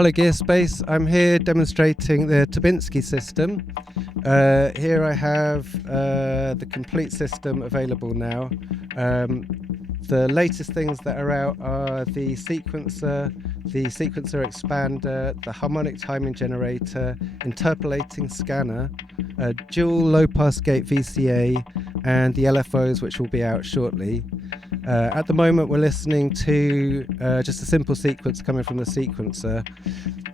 Hello Gearspace, I'm here demonstrating the Tobinski system. Here I have the complete system available now. The latest things that are out are the sequencer expander, the harmonic timing generator, interpolating scanner, dual low pass gate VCA, and the LFOs, which will be out shortly. At the moment we're listening to just a simple sequence coming from the sequencer.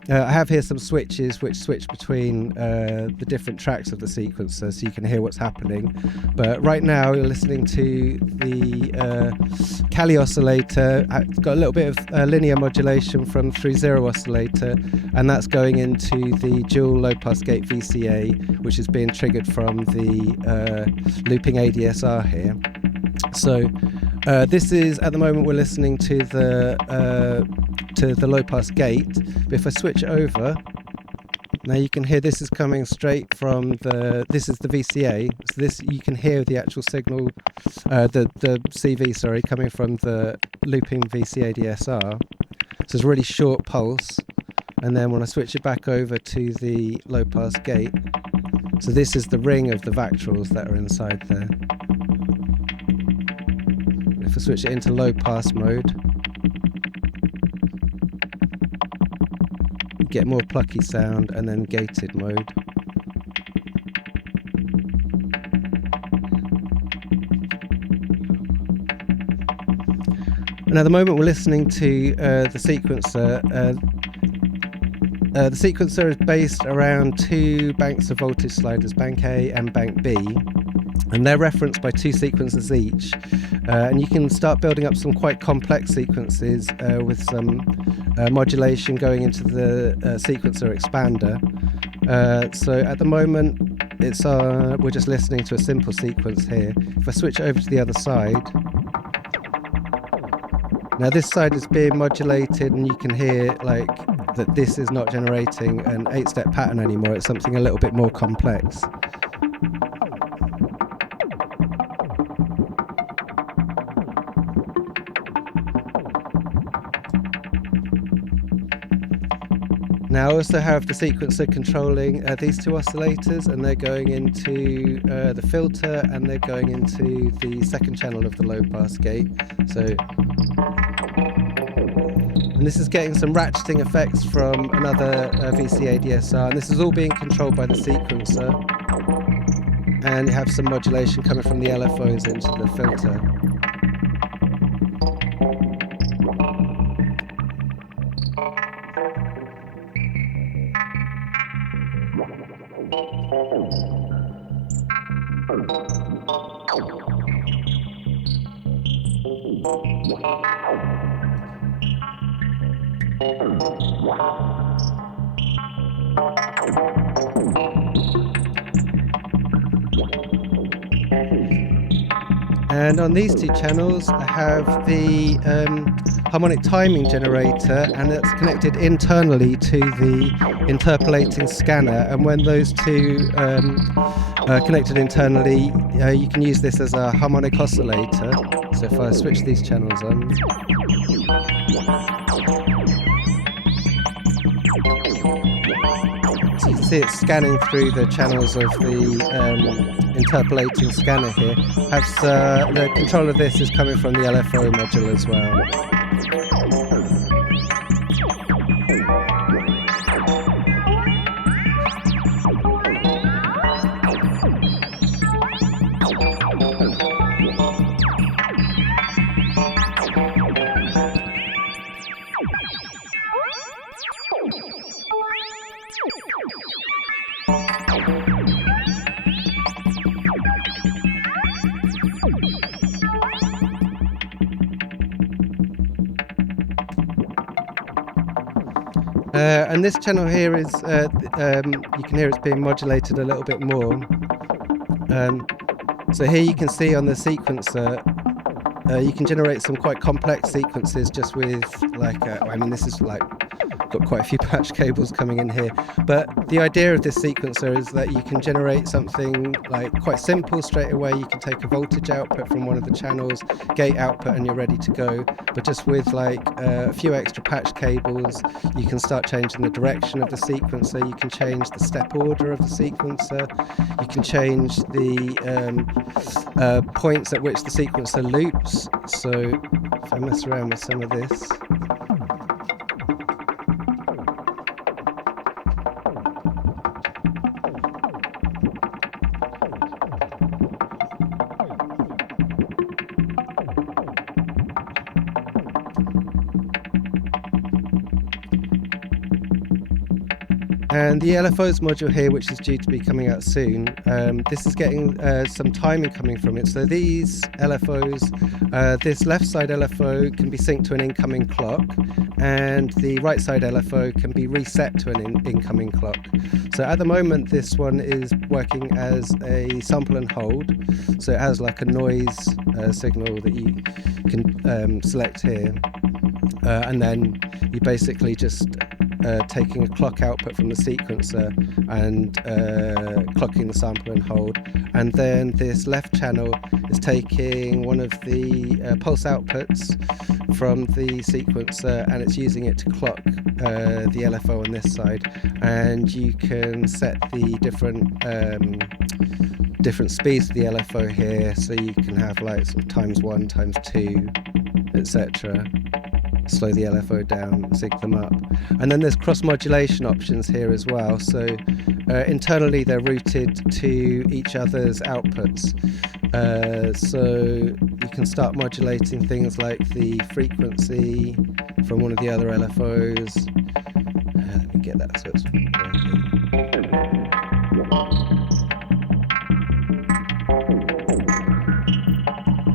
I have here some switches which switch between the different tracks of the sequencer so you can hear what's happening. But right now you're listening to the Cali oscillator. It's got a little bit of linear modulation from 3.0 oscillator, and that's going into the dual low pass gate VCA, which is being triggered from the looping ADSR here. So this is, at the moment we're listening to the low pass gate, but if I switch over, now you can hear this is coming straight from this is the VCA, so this, you can hear the actual signal, the CV, sorry, coming from the looping VCA DSR. So it's a really short pulse, and then when I switch it back over to the low pass gate, so this is the ring of the Vactrals that are inside there. If I switch it into low pass mode, you get more plucky sound, and then gated mode. And at the moment we're listening to the sequencer. The sequencer is based around two banks of voltage sliders, bank A and bank B, and they're referenced by two sequencers each. And you can start building up some quite complex sequences with some modulation going into the sequencer expander. So at the moment we're just listening to a simple sequence here. If I switch over to the other side, now this side is being modulated, and you can hear like that this is not generating an 8-step pattern anymore, it's something a little bit more complex. Now I also have the sequencer controlling these two oscillators, and they're going into the filter, and they're going into the second channel of the low pass gate. And this is getting some ratcheting effects from another VCA DSR, and this is all being controlled by the sequencer. And you have some modulation coming from the LFOs into the filter. And on these two channels I have the harmonic timing generator, and it's connected internally to the interpolating scanner, and when those two are connected internally, you can use this as a harmonic oscillator. So if I switch these channels on, so you can see it's scanning through the channels of the interpolating scanner here. The control of this is coming from the LFO module as well. And this channel here is, you can hear it's being modulated a little bit more. So here you can see on the sequencer, you can generate some quite complex sequences just with like, I mean this is like got quite a few patch cables coming in here. But the idea of this sequencer is that you can generate something like quite simple straight away. You can take a voltage output from one of the channels, gate output, and you're ready to go. But just with like a few extra patch cables, you can start changing the direction of the sequencer. You can change the step order of the sequencer. You can change the points at which the sequencer loops. So if I mess around with some of this, and the LFOs module here, which is due to be coming out soon, this is getting some timing coming from it. So these LFOs, this left side LFO can be synced to an incoming clock, and the right side LFO can be reset to an incoming clock. So at the moment this one is working as a sample and hold, so it has like a noise signal that you can select here, and then you basically just taking a clock output from the sequencer and clocking the sample and hold. And then this left channel is taking one of the pulse outputs from the sequencer, and it's using it to clock the LFO on this side. And you can set the different speeds of the LFO here, so you can have like sort of ×1, ×2, etc. Slow the LFO down, sync them up. And then there's cross modulation options here as well. So internally they're routed to each other's outputs. So you can start modulating things like the frequency from one of the other LFOs. Let me get that so it's working.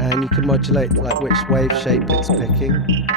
And you can modulate like which wave shape it's picking.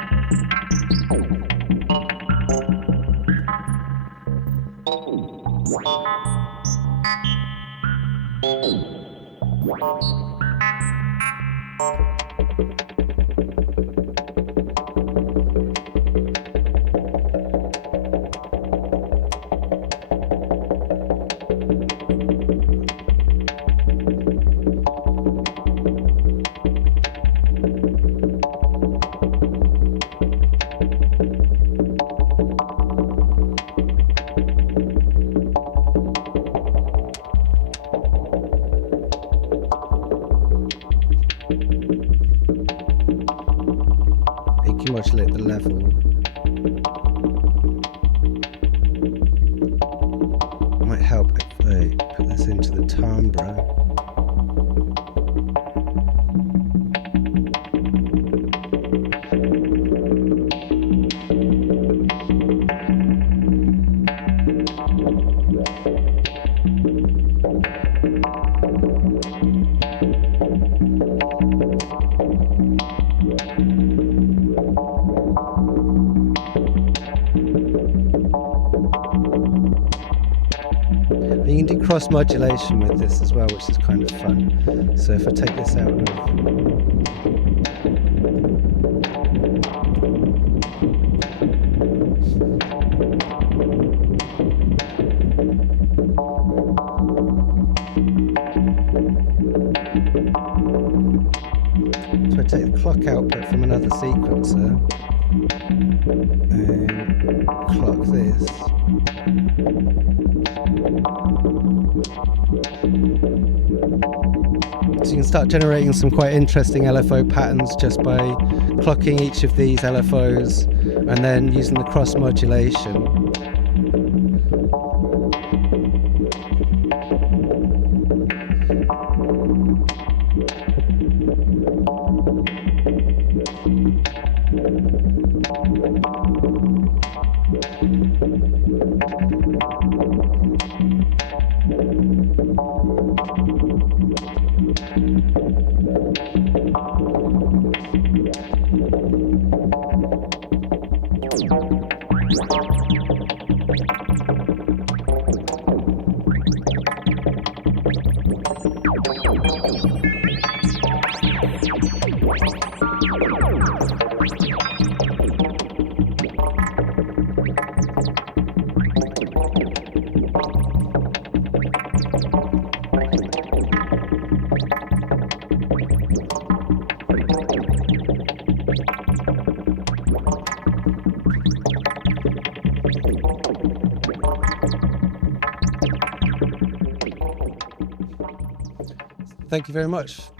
Modulate the level. It might help if I put this into the timbre. You can do cross modulation with this as well, which is kind of fun. So if I take this out of so I take the clock output from another sequencer and clock this. So you can start generating some quite interesting LFO patterns just by clocking each of these LFOs and then using the cross modulation. Thank you very much.